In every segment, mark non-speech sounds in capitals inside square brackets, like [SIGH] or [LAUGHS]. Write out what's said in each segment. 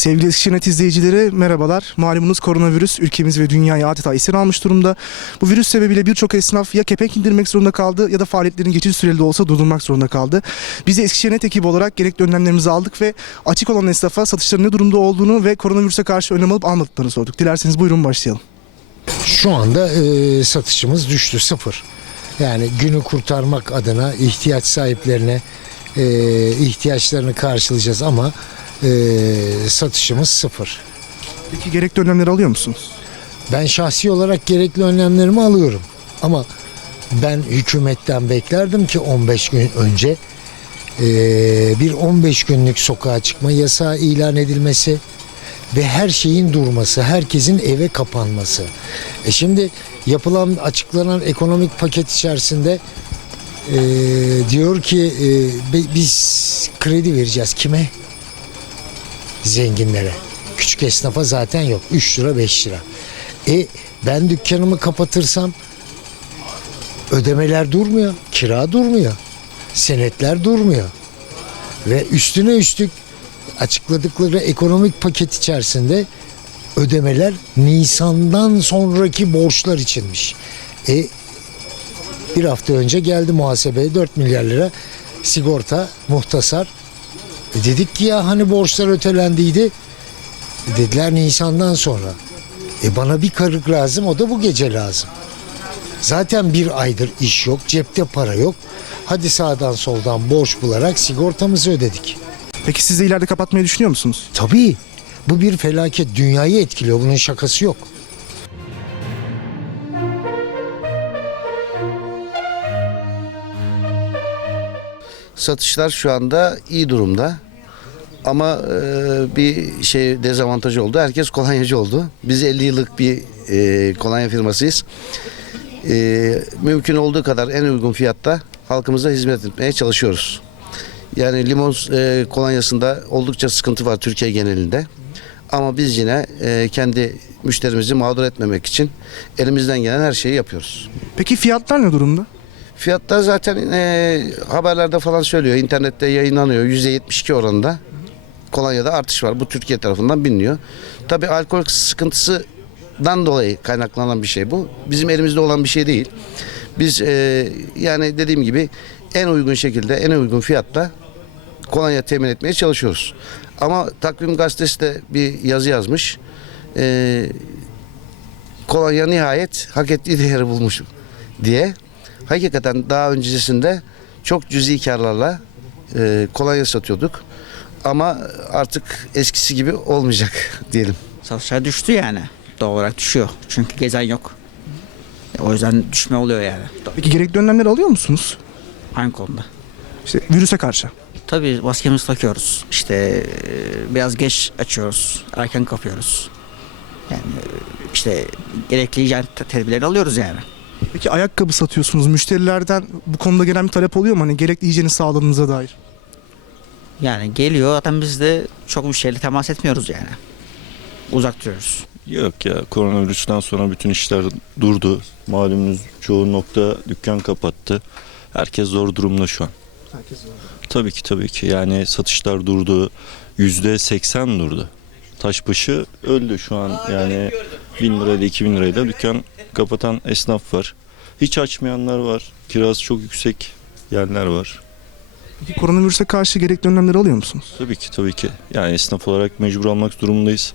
Sevgili Eskişehir izleyicileri merhabalar. Malumunuz koronavirüs ülkemiz ve dünyayı adeta esir almış durumda. Bu virüs sebebiyle birçok esnaf ya kepenk indirmek zorunda kaldı ya da faaliyetlerini geçici süreli de olsa durdurmak zorunda kaldı. Biz de Eskişehir ekibi olarak gerekli önlemlerimizi aldık ve açık olan esnafa satışların ne durumda olduğunu ve koronavirüse karşı önlem alıp almadıklarını sorduk. Dilerseniz buyurun başlayalım. Şu anda e, satışımız düştü sıfır. Yani günü kurtarmak adına ihtiyaç sahiplerine e, ihtiyaçlarını karşılayacağız ama satışımız sıfır. Peki gerekli önlemleri alıyor musunuz? Ben şahsi olarak gerekli önlemlerimi alıyorum. Ama ben hükümetten beklerdim ki 15 gün önce e, bir 15 günlük sokağa çıkma yasağı ilan edilmesi ve her şeyin durması, herkesin eve kapanması. E şimdi yapılan açıklanan ekonomik paket içerisinde e, diyor ki e, bi- biz kredi vereceğiz kime? Zenginlere. Küçük esnafa zaten yok. 3 lira 5 lira. E ben dükkanımı kapatırsam ödemeler durmuyor, kira durmuyor, senetler durmuyor. Ve üstüne üstlük açıkladıkları ekonomik paket içerisinde ödemeler Nisan'dan sonraki borçlar içinmiş. E bir hafta önce geldi muhasebeye 4 milyar lira sigorta muhtasar. E dedik ki ya hani borçlar ötelendiydi. E dediler Nisan'dan sonra. E bana bir karık lazım o da bu gece lazım. Zaten bir aydır iş yok, cepte para yok. Hadi sağdan soldan borç bularak sigortamızı ödedik. Peki siz de ileride kapatmayı düşünüyor musunuz? Tabii bu bir felaket dünyayı etkiliyor bunun şakası yok. Satışlar şu anda iyi durumda. Ama e, bir şey dezavantajı oldu. Herkes kolonyacı oldu. Biz 50 yıllık bir e, kolonya firmasıyız. E, mümkün olduğu kadar en uygun fiyatta halkımıza hizmet etmeye çalışıyoruz. Yani limon e, kolonyasında oldukça sıkıntı var Türkiye genelinde. Ama biz yine e, kendi müşterimizi mağdur etmemek için elimizden gelen her şeyi yapıyoruz. Peki fiyatlar ne durumda? Fiyatlar zaten e, haberlerde falan söylüyor. internette yayınlanıyor. %72 oranında kolonyada artış var. Bu Türkiye tarafından biliniyor. Tabii alkol sıkıntısından dolayı kaynaklanan bir şey bu. Bizim elimizde olan bir şey değil. Biz e, yani dediğim gibi en uygun şekilde, en uygun fiyatta kolonya temin etmeye çalışıyoruz. Ama Takvim Gazetesi de bir yazı yazmış. E, kolonya nihayet hak ettiği değeri bulmuş diye. Hakikaten daha öncesinde çok cüzi karlarla e, kolonya satıyorduk. Ama artık eskisi gibi olmayacak [LAUGHS] diyelim. Satışlar düştü yani. Doğal olarak düşüyor. Çünkü gezen yok. O yüzden düşme oluyor yani. Peki gerekli önlemleri alıyor musunuz? Hangi konuda? İşte virüse karşı. Tabii maskemizi takıyoruz. İşte e, biraz geç açıyoruz. Erken kapıyoruz. Yani e, işte gerekli hijyen te- tedbirleri alıyoruz yani. Peki ayakkabı satıyorsunuz. Müşterilerden bu konuda gelen bir talep oluyor mu? Hani gerekli hijyeni sağladığınıza dair. Yani geliyor zaten biz de çok müşteriyle temas etmiyoruz yani. Uzak duruyoruz. Yok ya koronavirüsten sonra bütün işler durdu. Malumunuz çoğu nokta dükkan kapattı. Herkes zor durumda şu an. Tabii ki tabii ki yani satışlar durdu. Yüzde seksen durdu. Taşbaşı öldü şu an yani bin lirayla iki bin lirayla dükkan kapatan esnaf var. Hiç açmayanlar var. Kirası çok yüksek yerler var. Peki koronavirüse karşı gerekli önlemleri alıyor musunuz? Tabii ki tabii ki. Yani esnaf olarak mecbur almak durumundayız.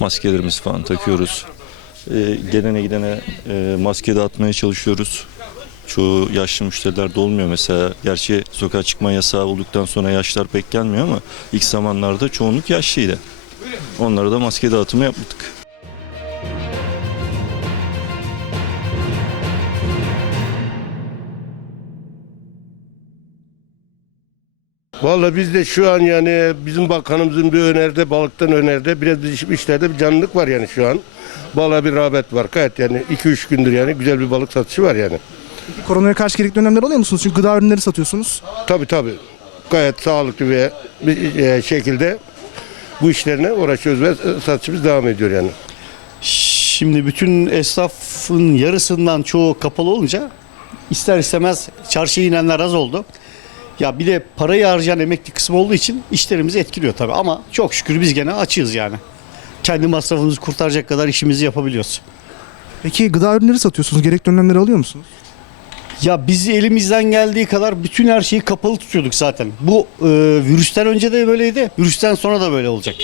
Maskelerimizi falan takıyoruz. Ee, gelene gidene e, maske dağıtmaya çalışıyoruz. Çoğu yaşlı müşteriler de olmuyor mesela. Gerçi sokağa çıkma yasağı olduktan sonra yaşlar pek gelmiyor ama ilk zamanlarda çoğunluk yaşlıydı. Onlara da maske dağıtımı yaptık. Vallahi biz de şu an yani bizim bakanımızın bir öneride balıktan öneride biraz iş- işlerde bir canlılık var yani şu an. Vallahi bir rağbet var gayet yani 2-3 gündür yani güzel bir balık satışı var yani. Peki koronaya karşı gerekli önlemler alıyor musunuz? Çünkü gıda ürünleri satıyorsunuz. Tabii tabii gayet sağlıklı ve bir e, şekilde bu işlerine uğraşıyoruz ve satışımız devam ediyor yani. Şimdi bütün esnafın yarısından çoğu kapalı olunca ister istemez çarşıya inenler az oldu. Ya bir de parayı harcayan emekli kısmı olduğu için işlerimizi etkiliyor tabii ama çok şükür biz gene açığız yani. Kendi masrafımızı kurtaracak kadar işimizi yapabiliyoruz. Peki gıda ürünleri satıyorsunuz. Gerekli önlemleri alıyor musunuz? Ya biz elimizden geldiği kadar bütün her şeyi kapalı tutuyorduk zaten. Bu e, virüsten önce de böyleydi, virüsten sonra da böyle olacak.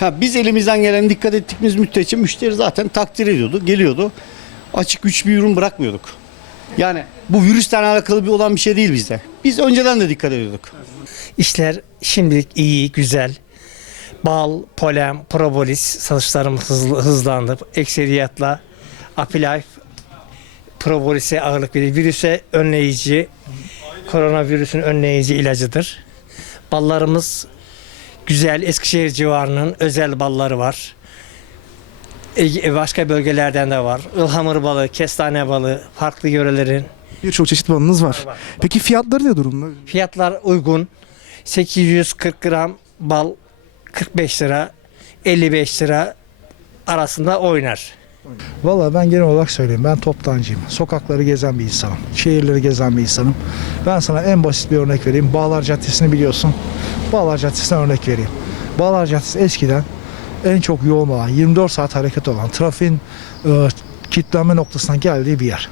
Ha, biz elimizden gelen dikkat ettiğimiz müddetçe müşteri zaten takdir ediyordu, geliyordu. Açık güç bir ürün bırakmıyorduk. Yani bu virüsten alakalı bir olan bir şey değil bizde. Biz önceden de dikkat ediyorduk. İşler şimdilik iyi, güzel. Bal, polen, propolis satışlarımız hızlı, hızlandı. Ekseriyatla Apilife propolise ağırlık veriyor. Virüse önleyici, koronavirüsün önleyici ilacıdır. Ballarımız güzel. Eskişehir civarının özel balları var. Ege- Başka bölgelerden de var. Ilhamur balı, kestane balı, farklı yörelerin Birçok çeşit balınız var. var. Peki fiyatları ne durumda? Fiyatlar uygun. 840 gram bal 45 lira, 55 lira arasında oynar. Valla ben genel olarak söyleyeyim. Ben toptancıyım. Sokakları gezen bir insanım. Şehirleri gezen bir insanım. Ben sana en basit bir örnek vereyim. Bağlar Caddesi'ni biliyorsun. Bağlar Caddesi'ne örnek vereyim. Bağlar Caddesi eskiden en çok yoğun olan, 24 saat hareket olan, trafiğin e, kilitlenme noktasına geldiği bir yer.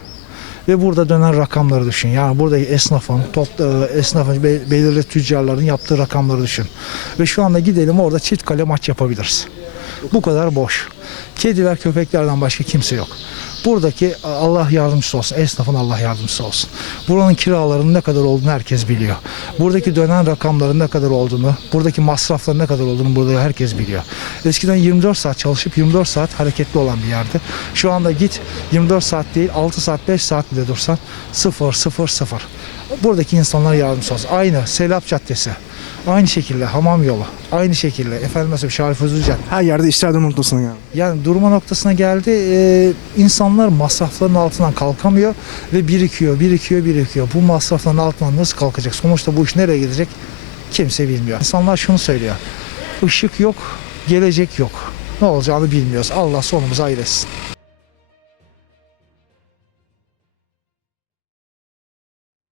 Ve burada dönen rakamları düşün. Yani burada esnafın, top, e, esnafın, be- belirli tüccarların yaptığı rakamları düşün. Ve şu anda gidelim orada çift kale maç yapabiliriz. Bu kadar boş. Kediler, köpeklerden başka kimse yok. Buradaki Allah yardımcısı olsun, esnafın Allah yardımcısı olsun. Buranın kiralarının ne kadar olduğunu herkes biliyor. Buradaki dönen rakamların ne kadar olduğunu, buradaki masrafların ne kadar olduğunu burada herkes biliyor. Eskiden 24 saat çalışıp 24 saat hareketli olan bir yerdi. Şu anda git 24 saat değil 6 saat 5 saat bile dursan 0 0 0. Buradaki insanlar yardımcısı olsun. Aynı Selap Caddesi. Aynı şekilde hamam yolu. Aynı şekilde efendim mesela Şarif Caddesi. Her yerde işlerden noktasına geldi. Yani durma noktasına geldi. Ee, insanlar masrafların altından kalkamıyor ve birikiyor, birikiyor, birikiyor. Bu masrafların altından nasıl kalkacak? Sonuçta bu iş nereye gidecek? Kimse bilmiyor. İnsanlar şunu söylüyor. Işık yok, gelecek yok. Ne olacağını bilmiyoruz. Allah sonumuzu hayır etsin.